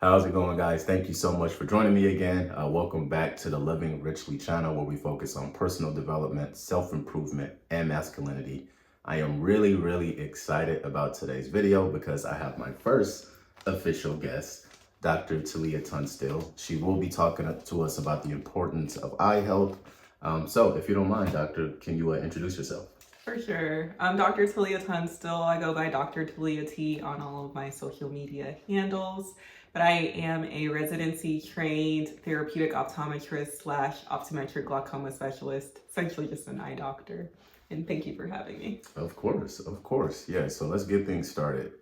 How's it going, guys? Thank you so much for joining me again. Welcome back to the Living Richly channel, where we focus on personal development, self-improvement, and masculinity. I am really excited about today's video because I have my first official guest, Dr. Talia Tunstill. She will be talking to us about the importance of eye health. So if you don't mind, Doctor, can you introduce yourself? For sure. I'm Dr. Talia Tunstill. I go by Dr. Talia T on all of my social media handles. But I am a residency trained therapeutic optometrist / optometric glaucoma specialist, essentially just an eye doctor. And thank you for having me. Of course. Yeah, so let's get things started.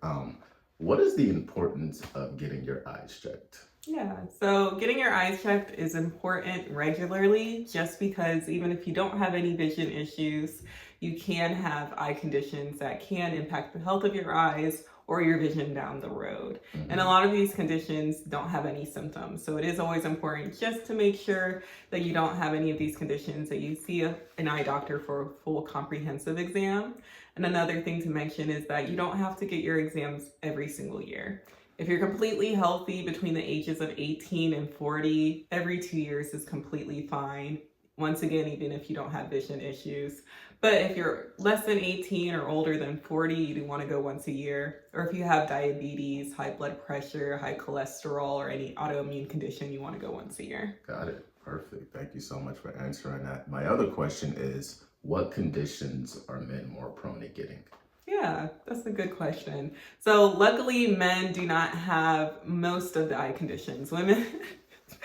What is the importance of getting your eyes checked? Yeah, so getting your eyes checked is important regularly, just because even if you don't have any vision issues, you can have eye conditions that can impact the health of your eyes or your vision down the road. And a lot of these conditions don't have any symptoms. So it is always important just to make sure that you don't have any of these conditions, that you see an eye doctor for a full comprehensive exam. And another thing to mention is that you don't have to get your exams every single year. If you're completely healthy between the ages of 18 and 40, every 2 years is completely fine. Once again, even if you don't have vision issues. But if you're less than 18 or older than 40, you do want to go once a year. Or if you have diabetes, high blood pressure, high cholesterol, or any autoimmune condition, you want to go once a year. Got it. Perfect. Thank you so much for answering that. My other question is, what conditions are men more prone to getting? Yeah, that's a good question. So luckily, men do not have most of the eye conditions. Women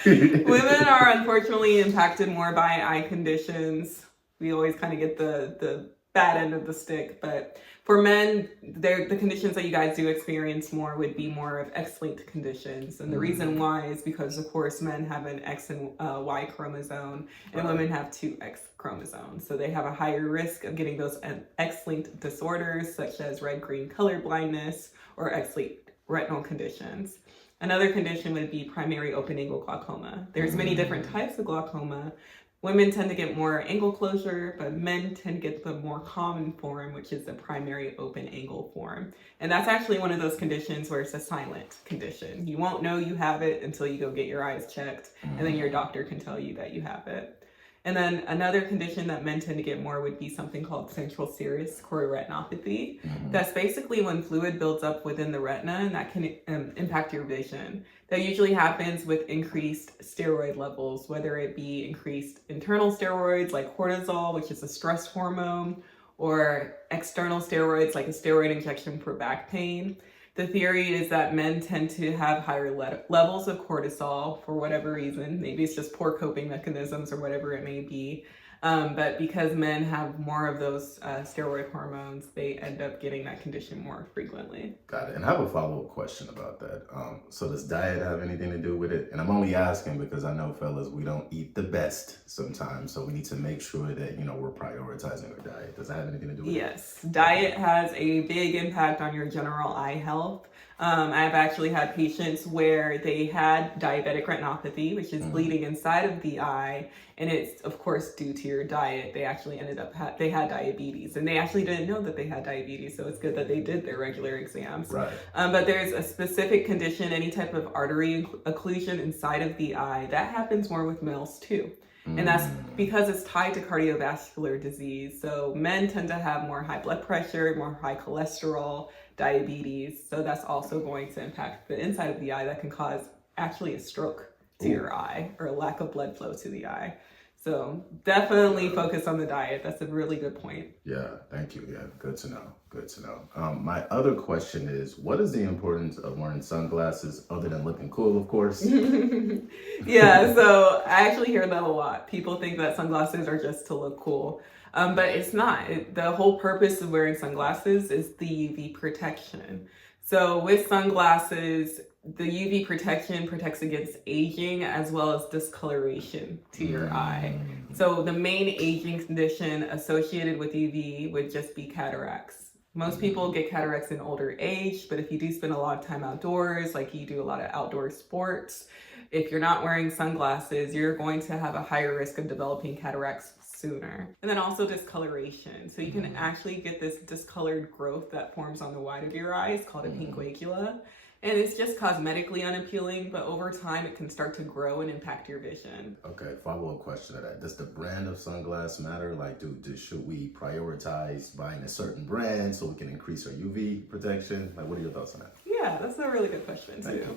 are unfortunately impacted more by eye conditions. We always kind of get the bad end of the stick, but for men, the conditions that you guys do experience more would be more of X-linked conditions. And the reason why is because, of course, men have an X and Y chromosome, and women have two X chromosomes. So they have a higher risk of getting those X-linked disorders, such as red-green color blindness or X-linked retinal conditions. Another condition would be primary open-angle glaucoma. There's many different types of glaucoma. Women tend to get more angle closure, but men tend to get the more common form, which is the primary open angle form. And that's actually one of those conditions where it's a silent condition. You won't know you have it until you go get your eyes checked, and then your doctor can tell you that you have it. And then another condition that men tend to get more would be something called central serous chororetinopathy. That's basically when fluid builds up within the retina, and that can impact your vision. That usually happens with increased steroid levels, whether it be increased internal steroids like cortisol, which is a stress hormone, or external steroids like a steroid injection for back pain. The theory is that men tend to have higher levels of cortisol for whatever reason. Maybe it's just poor coping mechanisms or whatever it may be. But because men have more of those steroid hormones, they end up getting that condition more frequently. Got it. And I have a follow-up question about that. So does diet have anything to do with it? And I'm only asking because I know, fellas, we don't eat the best sometimes. So we need to make sure that, we're prioritizing our diet. Does that have anything to do with it? Yes. Diet has a big impact on your general eye health. I've actually had patients where they had diabetic retinopathy, which is bleeding inside of the eye, and it's of course due to your diet. They actually ended up they had diabetes, and they actually didn't know that they had diabetes, so it's good that they did their regular exams. Right. But there's a specific condition, any type of artery occlusion inside of the eye, that happens more with males too. And that's because it's tied to cardiovascular disease. So men tend to have more high blood pressure, more high cholesterol, diabetes. So that's also going to impact the inside of the eye that can cause actually a stroke to your eye or a lack of blood flow to the eye. So definitely focus on the diet. That's a really good point. Yeah, thank you. Yeah, good to know. Good to know. My other question is, what is the importance of wearing sunglasses other than looking cool, of course? Yeah, so I actually hear that a lot. People think that sunglasses are just to look cool. But it's not. The whole purpose of wearing sunglasses is the UV protection. So with sunglasses, the UV protection protects against aging as well as discoloration to your eye. So the main aging condition associated with UV would just be cataracts. Most people get cataracts in older age, but if you do spend a lot of time outdoors, like you do a lot of outdoor sports, if you're not wearing sunglasses, you're going to have a higher risk of developing cataracts sooner. And then also discoloration. So you can actually get this discolored growth that forms on the white of your eyes called a pinguicula. And it's just cosmetically unappealing, but over time it can start to grow and impact your vision. Okay, follow-up question to that. Does the brand of sunglass matter? Like, should we prioritize buying a certain brand so we can increase our UV protection? Like, what are your thoughts on that? Yeah, that's a really good question too.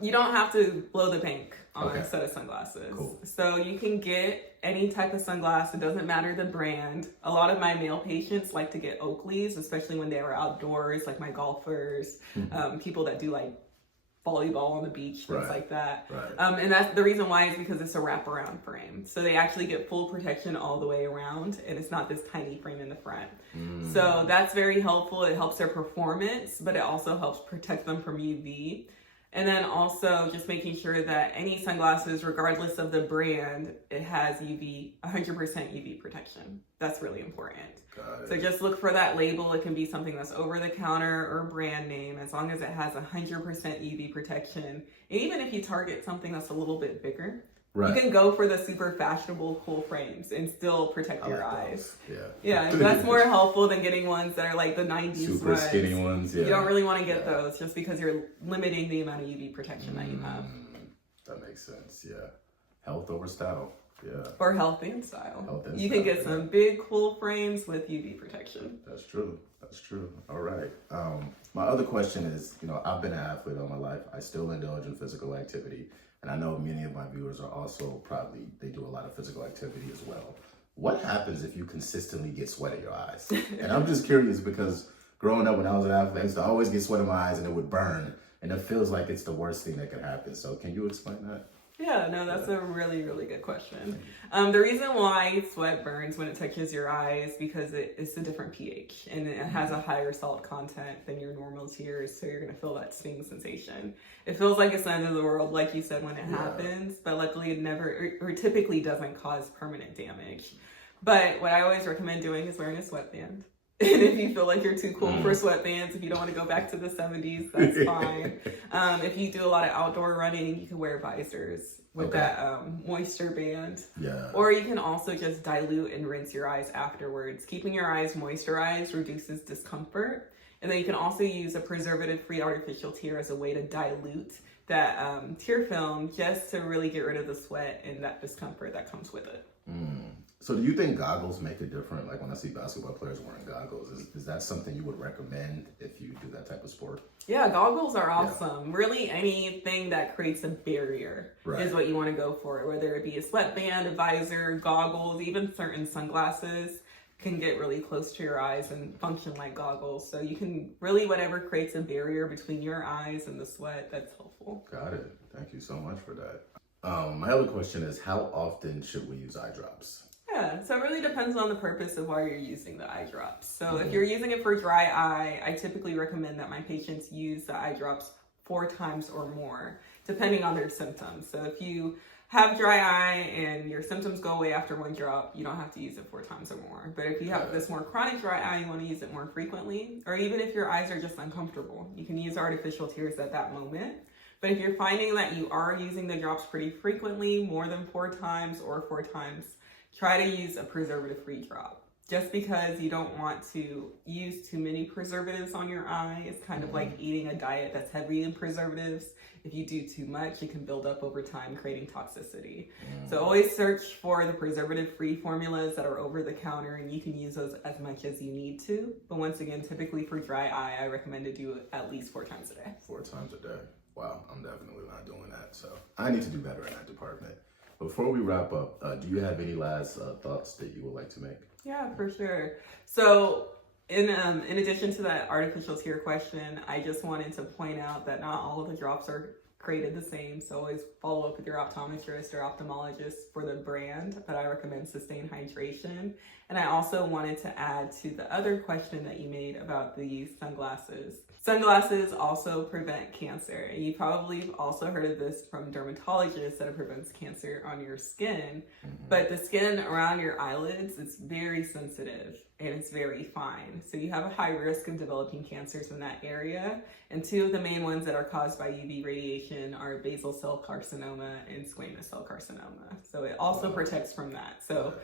You don't have to blow the bank on a set of sunglasses. Cool. So you can get any type of sunglass. It doesn't matter the brand. A lot of my male patients like to get Oakleys, especially when they are outdoors, like my golfers, people that do like volleyball on the beach, things like that. Right. And that's the reason why is because it's a wraparound frame. So they actually get full protection all the way around, and it's not this tiny frame in the front. So that's very helpful. It helps their performance, but it also helps protect them from UV. And then also just making sure that any sunglasses, regardless of the brand, it has 100% UV protection. That's really important. Got it. So just look for that label. It can be something that's over the counter or brand name, as long as it has 100% UV protection. And even if you target something that's a little bit bigger, you can go for the super fashionable cool frames and still protect your eyes. Yeah, that's more helpful than getting ones that are like the 90s super skinny ones. You don't really want to get those just because you're limiting the amount of UV protection that you have. That makes sense. Yeah, health over style. Yeah, or health and style. You can get some big cool frames with UV protection. That's true. All right. My other question is, I've been an athlete all my life. I still indulge in physical activity. And I know many of my viewers are also they do a lot of physical activity as well. What happens if you consistently get sweat in your eyes? And I'm just curious because growing up when I was an athlete, I used to always get sweat in my eyes and it would burn. And it feels like it's the worst thing that could happen. So can you explain that? Yeah, no, that's a really, really good question. The reason why sweat burns when it touches your eyes because it's a different pH and it has a higher salt content than your normal tears, so you're gonna feel that sting sensation. It feels like it's the end of the world, like you said, when it happens, but luckily it never, or typically doesn't cause permanent damage. But what I always recommend doing is wearing a sweatband. And if you feel like you're too cool for sweatbands, if you don't want to go back to the 70s, that's fine. If you do a lot of outdoor running, you can wear visors with that moisture band. Or you can also just dilute and rinse your eyes afterwards. Keeping your eyes moisturized reduces discomfort. And then you can also use a preservative-free artificial tear as a way to dilute that tear film just to really get rid of the sweat and that discomfort that comes with it. So do you think goggles make it different? Like when I see basketball players wearing goggles, is that something you would recommend if you do that type of sport? Yeah, goggles are awesome. Really anything that creates a barrier is what you want to go for, whether it be a sweatband, a visor, goggles, even certain sunglasses can get really close to your eyes and function like goggles. So you can really, whatever creates a barrier between your eyes and the sweat, that's helpful. Got it. Thank you so much for that. My other question is, how often should we use eye drops? Yeah, so it really depends on the purpose of why you're using the eye drops. So if you're using it for dry eye, I typically recommend that my patients use the eye drops 4 times or more, depending on their symptoms. So if you have dry eye and your symptoms go away after 1 drop, you don't have to use it 4 times or more. But if you have this more chronic dry eye, you want to use it more frequently, or even if your eyes are just uncomfortable, you can use artificial tears at that moment. But if you're finding that you are using the drops pretty frequently, more than 4 times or 4 times, try to use a preservative-free drop. Just because you don't want to use too many preservatives on your eye. It's kind of like eating a diet that's heavy in preservatives. If you do too much, it can build up over time, creating toxicity. So always search for the preservative-free formulas that are over the counter, and you can use those as much as you need to. But once again, typically for dry eye, I recommend to do it at least 4 times a day. 4 times a day. Wow, I'm definitely not doing that. So I need to do better in that department. Before we wrap up, do you have any last thoughts that you would like to make? Yeah, for sure. So in addition to that artificial tear question, I just wanted to point out that not all of the drops are created the same. So always follow up with your optometrist or ophthalmologist for the brand, but I recommend sustained hydration. And I also wanted to add to the other question that you made about the sunglasses. Sunglasses also prevent cancer. And you probably also heard of this from dermatologists that it prevents cancer on your skin. But the skin around your eyelids is very sensitive. and it's very fine. So you have a high risk of developing cancers in that area. And two of the main ones that are caused by UV radiation are basal cell carcinoma and squamous cell carcinoma. So it also protects from that. So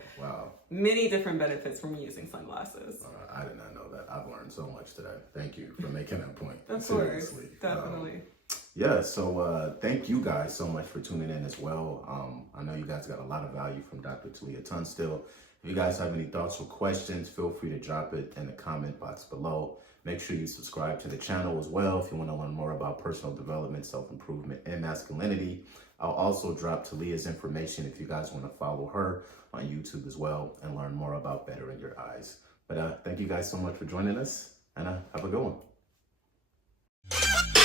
many different benefits from using sunglasses. I did not know that. I've learned so much today. Thank you for making that point. Of course, definitely. Yeah, so thank you guys so much for tuning in as well. I know you guys got a lot of value from Dr. Talia Tunstill. If you guys have any thoughts or questions, feel free to drop it in the comment box below. Make sure you subscribe to the channel as well if you want to learn more about personal development, self-improvement, and masculinity. I'll also drop Talia's information if you guys want to follow her on YouTube as well and learn more about bettering your eyes. But thank you guys so much for joining us, and have a good one.